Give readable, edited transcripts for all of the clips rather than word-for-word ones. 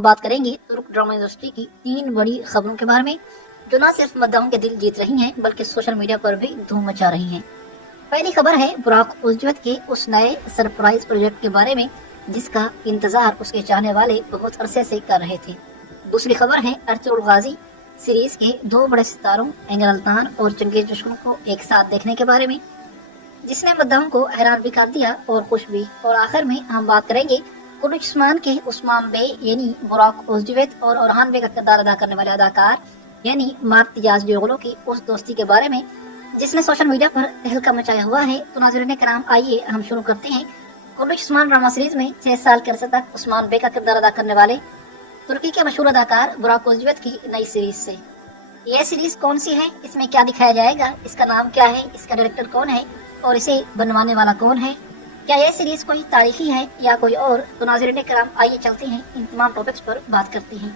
हम बात करेंगे तुर्क ड्रामा इंडस्ट्री की 3 बड़ी खबरों के बारे में जो न सिर्फ मद्दाहों के दिल जीत रही हैं बल्कि सोशल मीडिया पर भी धूम मचा रही हैं। पहली खबर है बुराक उज़्ज़वत के उस नए सरप्राइज प्रोजेक्ट के बारे में जिसका इंतजार उसके चाहने वाले बहुत अरसे से कर रहे थे। दूसरी खबर है अर्तुगरुल गाजी सीरीज के 2 बड़े सितारों एंगर अल्तान और चंगेज जोशुन को एक साथ देखने के बारे में जिसने मद्दाहों को हैरान भी कर दिया और खुश भी। और आखिर में हम बात करेंगे कुर्दिश उस्मान के उस्मान बे यानी बुराक उज़्ज़वत और ओरहान बे का किरदार अदा करने वाले अदाकार यानी मार्क तियाज़ की उस दोस्ती के बारे में जिसने सोशल मीडिया पर तहलका मचाया हुआ है। तो नाज़रीन कराम आइए हम शुरू करते हैं कुर्दिश उस्मान ड्रामा सीरीज में 6 साल के अरसे तक उस्मान बे का किरदार अदा करने वाले तुर्की के मशहूर अदाकार बुराक उज़्ज़वत की नई सीरीज से। यह सीरीज कौन सी है, इसमें क्या दिखाया जाएगा, इसका नाम क्या है, इसका डायरेक्टर कौन है और इसे बनवाने वाला कौन है, क्या यह सीरीज कोई तारीखी है या कोई और। तो नाज़रीन कराम आइए चलते हैं इन तमाम टॉपिक्स पर बात करते हैं।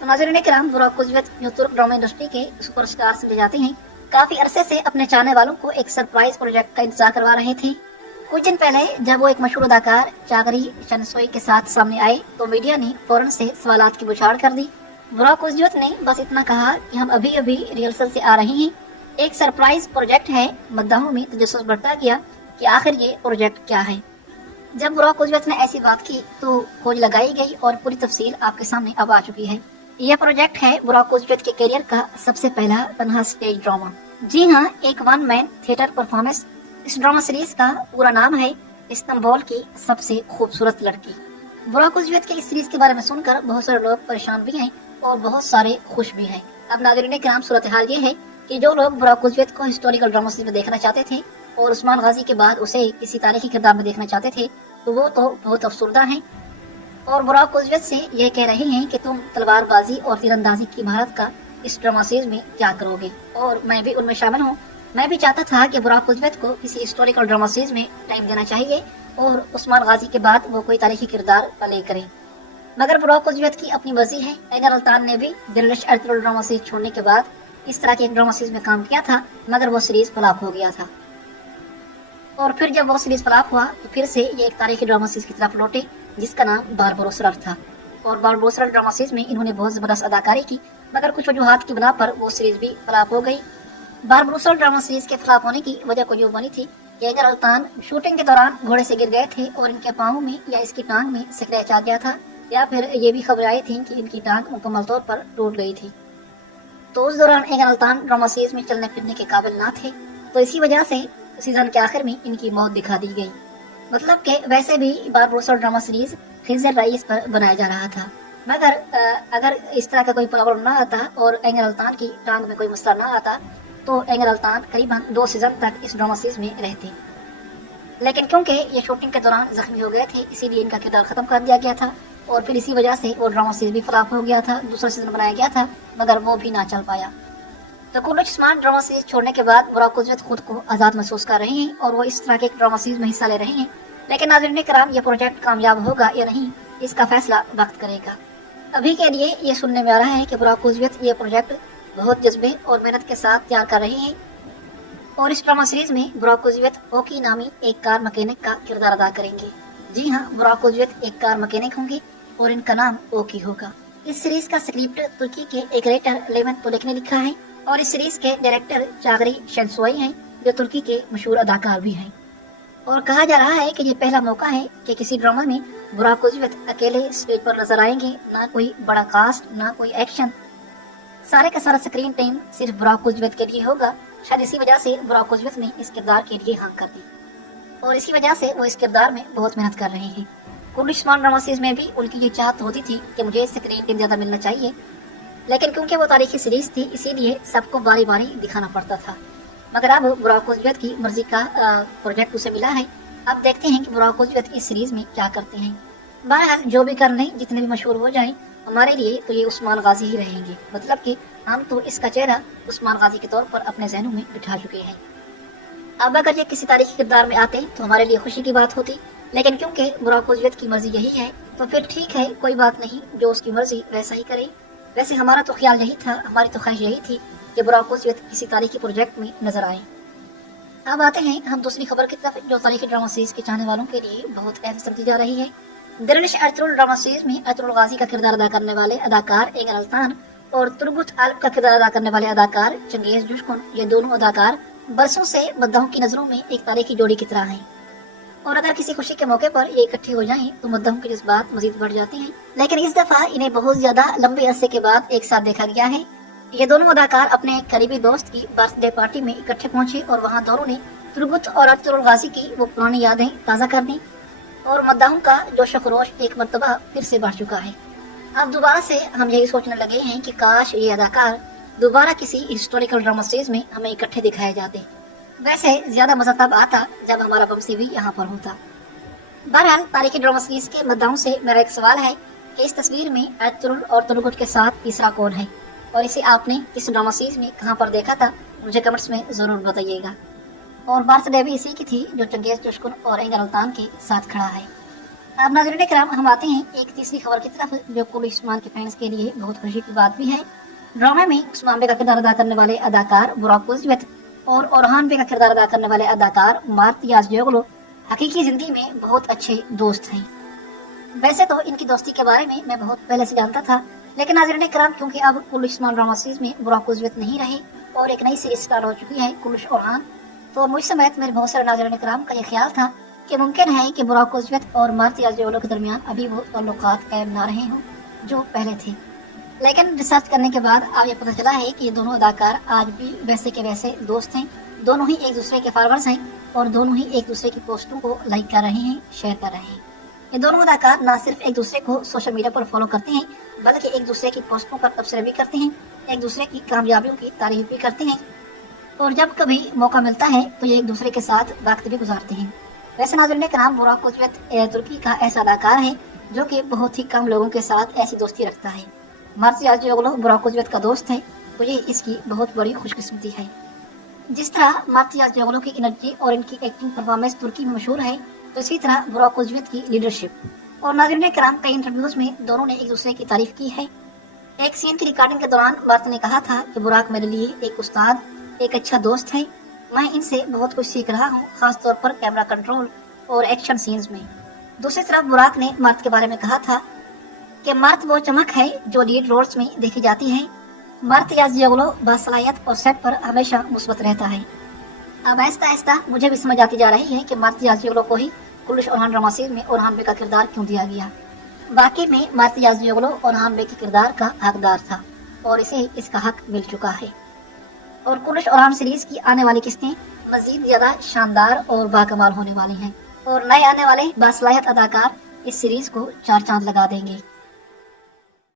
तो नाज़रीन कराम बुराक उज़्ज़वत जो तुर्क ड्रामा इंडस्ट्री के सुपरस्टार समझे जाते हैं काफी अरसे से अपने चाहने वालों को एक सरप्राइज प्रोजेक्ट का इंतजार करवा रहे थे। कुछ दिन पहले जब वो एक मशहूर अदाकार चागरी शनसोई के साथ सामने आए तो मीडिया ने फौरन से सवालात की बौछार कर दी। बुराक उज़्ज़वत ने बस इतना कहा कि हम अभी अभी रिहर्सल से आ रहे हैं, एक सरप्राइज प्रोजेक्ट है। मद्दाहों में तजस्सुस बढ़ता गया कि आखिर ये प्रोजेक्ट क्या है। जब बुराक उज़्ज़वत ने ऐसी बात की तो खोज लगाई गई और पूरी तफसील आपके सामने अब आ चुकी है। यह प्रोजेक्ट है बुराक उज़्ज़वत के करियर का सबसे पहला तन्हा स्टेज ड्रामा। जी हाँ, एक 1 मैन थिएटर परफॉर्मेंस। इस ड्रामा सीरीज का पूरा नाम है इस्तांबुल की सबसे खूबसूरत लड़की। बुराक उज़्ज़वत के इस सीरीज के बारे में सुनकर बहुत सारे लोग परेशान भी हैं और बहुत सारे खुश भी हैं। अब नाज़रीन कराम सूरत हाल ये है कि जो लोग बुराक उज़्ज़वत को हिस्टोरिकल ड्रामा सीरीज में देखना चाहते थे और उस्मान गाजी के बाद उसे किसी तारीखी किरदार में देखना चाहते थे तो वो तो बहुत अफसरदा हैं और बुराक उज़्ज़वत से ये कह रहे हैं कि तुम तलवारबाजी और तीरंदाजी की महारत का इस ड्रामा सीरीज में क्या करोगे। और मैं भी उनमें शामिल हूँ। मैं भी चाहता था कि बुराक उज़्ज़वत को किसी हिस्टोरिकल ड्रामा सीरीज में टाइम देना चाहिए और उस्मान गाजी के बाद वो कोई तारीखी किरदार प्ले करें, मगर बुराक उज़्ज़वत की अपनी मर्जी है। एंगर अल्तान ने भी दिलरिश अर्तुगरुल ड्रामा सीरीज छोड़ने के बाद इस तरह के एक ड्रामा सीरीज में काम किया था मगर वो सीरीज फ्लॉप हो गया था और फिर जब वो सीरीज फ्लॉप हुआ तो फिर से ये एक तारीखी ड्रामा सीरीज की तरफ लौटे जिसका नाम बारबरोसर था। और बारबरोसर ड्रामा सीरीज में इन्होंने बहुत जबरदस्त अदाकारी की मगर कुछ वजूहात की बिना पर वो सीरीज भी फ्लॉप हो गई। बारबरोसर ड्रामा सीरीज के फ्लॉप होने की वजह को यूँ बनी थी कि एंगर अल्तान शूटिंग के दौरान घोड़े से गिर गए थे और इनके पाँव में या इसकी टांग में स्क्रैच आ गया था या फिर ये भी खबर आई थी कि इनकी टांग मुकम्मल तौर पर टूट गई थी। तो उस दौरान एंगर अल्तान ड्रामा सीरीज में चलने फिरने के काबिल ना थे तो इसी वजह से सीजन के आखिर में इनकी मौत दिखा दी गई। मतलब कि वैसे भी बारबरोसर ड्रामा सीरीज खिज़र रईस पर बनाया जा रहा था मगर अगर इस तरह का कोई प्रॉब्लम ना आता और एंगर अल्तान की टांग में कोई मसला ना आता तो एंगर अल्तान करीबन 2 सीजन तक इस ड्रामा सीरीज में रहते। लेकिन क्योंकि ये शूटिंग के दौरान जख्मी हो गए थे इसीलिए इनका किरदार खत्म कर दिया गया था और फिर इसी वजह से वो ड्रामा सीरीज भी फ्लॉप हो गया था। दूसरा सीजन बनाया गया था मगर वो भी ना चल पाया। तो कुर्दिश उस्मान ड्रामा सीरीज छोड़ने के बाद बुराक उज़्ज़वत खुद को आज़ाद महसूस कर रहे हैं और वो इस तरह के ड्रामा सीरीज में हिस्सा ले रहे हैं। लेकिन नाज़रीन कराम ये प्रोजेक्ट कामयाब होगा या नहीं इसका फैसला वक्त करेगा। अभी के लिए ये सुनने में आ रहा है कि बुराक उज़्ज़वत ये प्रोजेक्ट बहुत जज्बे और मेहनत के साथ तैयार कर रहे हैं और इस ड्रामा सीरीज में बुराक उज़्ज़वत ओकी नामी एक कार मैकेनिक का किरदार अदा करेंगे। जी हाँ, बुराक उज़्ज़वत एक कार मैकेनिक होंगे और इनका नाम ओकी होगा। इस सीरीज का स्क्रिप्ट तुर्की के एक राइटर लेवेंट तुलिक ने लिखा है और इस सीरीज के डायरेक्टर चागरी शनसोई हैं जो तुर्की के मशहूर अदाकार भी हैं। और कहा जा रहा है कि ये पहला मौका है कि किसी ड्रामा में बुराक उज़्ज़वत अकेले स्टेज पर नजर आएंगे, ना कोई बड़ा कास्ट ना कोई एक्शन, सारे का सारा स्क्रीन टाइम सिर्फ बुराक उज़्ज़वत के लिए होगा। शायद इसी वजह से बुराक उज़्ज़वत ने इस किरदार के लिए हाँ कर दी और इसी वजह से वो इस किरदार में बहुत मेहनत कर रहे हैं। कुर्दिश उस्मान ड्रामा सीरीज में भी उनकी ये चाहत होती थी कि मुझे स्क्रीन टाइम ज़्यादा मिलना चाहिए, लेकिन क्योंकि वो तारीखी सीरीज थी इसीलिए सबको बारी बारी दिखाना पड़ता था। मगर अब बुराक उज़्ज़वत की मर्जी का प्रोजेक्ट उसे मिला है। अब देखते हैं कि बुराक उज़्ज़वत इस सीरीज में क्या करते हैं। बहरहाल जो भी कर लें, जितने भी मशहूर हो जाएं, हमारे लिए तो ये उस्मान गाजी ही रहेंगे। मतलब कि हम तो इसका चेहरा उस्मान गाजी के तौर पर अपने जहनों में बिठा चुके हैं। अब अगर ये किसी तारीखी किरदार में आते तो हमारे लिए खुशी की बात होती, लेकिन क्योंकि बुराक उज़्ज़वत की मर्जी यही है तो फिर ठीक है, कोई बात नहीं, जो उसकी मर्जी वैसा ही करे। वैसे हमारा तो ख्याल यही था, हमारी तो ख्वाहिश यही थी कि बुराक उज़्ज़वत किसी तारीखी प्रोजेक्ट में नजर आए। अब आते हैं हम दूसरी खबर की तरफ जो तारीखी ड्रामा सीरीज के चाहने वालों के लिए बहुत अहम समझी जा रही है। दिलनिश अर्तुगरुल ड्रामा सीरीज में अर्तुगरुल गाजी का किरदार अदा करने वाले अदाकार एंगर अल्तान और तुर्गुत आलम का किरदार अदा करने वाले अदाकार चंगेज जुशकुन, ये दोनों अदाकार बरसों से मद्दाहों की नजरों में एक तारीखी जोड़ी की तरह हैं। और अगर किसी खुशी के मौके पर ये इकट्ठे हो जाएं तो मद्दाहों की जज्बात मजीद बढ़ जाती हैं। लेकिन इस दफा इन्हें बहुत ज्यादा लंबे अरसे के बाद एक साथ देखा गया है। ये दोनों अदाकार अपने करीबी दोस्त की बर्थडे पार्टी में इकट्ठे पहुंचे और वहां दोनों ने तुर्गुत और अर्तुगरुल गाजी की वो पुरानी यादें ताज़ा कर दी और मद्दाहों का जोश खरोश एक मर्तबा फिर से बढ़ चुका है। अब दोबारा से हम यही सोचने लगे हैं कि काश ये अदाकार दोबारा किसी हिस्टोरिकल ड्रामा सीरीज में हमें इकट्ठे दिखाए जाते। वैसे ज्यादा मजा तब आता जब हमारा बमसी भी यहाँ पर होता। बहरहाल तारीखी ड्रामा सीरीज के मद्दाहों से मेरा एक सवाल है कि इस तस्वीर में अर्तुगरुल और तुर्गुत के साथ तीसरा कौन है और इसे आपने इस ड्रामा सीरीज में कहाँ पर देखा था, मुझे कमेंट्स में जरूर बताइएगा। और बर्थडे भी इसी की थी जो चंगेज जुशकुन और एंगर अल्तान के साथ खड़ा है। अब नाज़रीन किराम, हम आते हैं एक तीसरी खबर की तरफ जो कुल उस्मान के फैंस के लिए बहुत खुशी की बात भी है। ड्रामे में उस्मान बे का किरदार अदा करने वाले अदाकार बुराक उज़्ज़वत और ओरहान बे का किरदार अदा करने वाले अदाकार मार्त याज़दियोगलू हकीकी जिंदगी में बहुत अच्छे दोस्त हैं। वैसे तो इनकी दोस्ती के बारे में मैं बहुत पहले से जानता था, लेकिन नाज़रीन किराम क्योंकि अब कुल उस्मान ड्रामा सीरीज में बुराक उज़्ज़वत नहीं रहे और एक नई सीरीज स्टार्ट हो चुकी है कुलुश ओरहान, तो मुझ समेत मेरे बहुत सारे नाज़रीन किराम का ये ख्याल था कि मुमकिन है कि बुराक उज़्ज़वत और मार्त याज़दियोगलू के दरमियान अभी वो ताल्लुकात कायम ना रहे हों जो पहले थे। लेकिन रिसर्च करने के बाद अब ये पता चला है कि ये दोनों अदाकार आज भी वैसे के वैसे दोस्त हैं। दोनों ही एक दूसरे के फॉलोअर्स हैं और दोनों ही एक दूसरे की पोस्टों को लाइक कर रहे हैं, शेयर कर रहे हैं। ये दोनों अदाकार न सिर्फ एक दूसरे को सोशल मीडिया पर फॉलो करते हैं बल्कि एक दूसरे की पोस्टों पर तबसरे भी करते हैं, एक दूसरे की कामयाबियों की तारीफ भी करते हैं और जब कभी मौका मिलता है तो ये एक दूसरे के साथ वक्त भी गुजारते हैं। वैसे नाज़रीन के नाम बुराक उज़्ज़वत तुर्की का ऐसा अदाकार है जो कि बहुत ही कम लोगों के साथ ऐसी दोस्ती रखता है। मार्त याज़दियोगलू बुराक उज़्ज़वत का दोस्त है तो ये इसकी बहुत बड़ी खुशकिस्मती है। जिस तरह मार्त याज़दियोगलू की एनर्जी और इनकी एक्टिंग परफॉर्मेंस तुर्की में मशहूर है, तो इसी तरह बुराक उज़्ज़वत की लीडरशिप। और नाज़रीन किराम कई इंटरव्यूज में दोनों ने एक दूसरे की तारीफ की है। एक सीन की रिकॉर्डिंग के दौरान मार्त ने कहा था कि बुराक मेरे लिए एक उस्ताद, एक अच्छा दोस्त है, मैं इनसे बहुत कुछ सीख रहा हूँ, खास तौर पर कैमरा कंट्रोल और एक्शन सीन्स में। दूसरी तरफ बुराक ने मार्त के बारे में कहा था कि मार्त वो चमक है जो लीड रोल्स में देखी जाती है। मार्त याज़दियोगलू बासलाहियत और सेट पर हमेशा मुस्बत रहता है। अब आहिस्ता आहिस्ता मुझे भी समझ आती जा रही है कि मार्त याज़दियोगलू को ही कुलुश ओरहान ड्रामा सीरीज में ओरहान बे का किरदार क्यों दिया गया। बाकी में मार्त याज़दियोगलू ओरहान बे के किरदार का हकदार था और इसे इसका हक मिल चुका है। और कुलुश ओरहान सीरीज की आने वाली किस्तें मजीद ज्यादा शानदार और बाकमाल होने वाली हैं और नए आने वाले बासलाहियत अदाकार इस सीरीज को चार चांद लगा देंगे।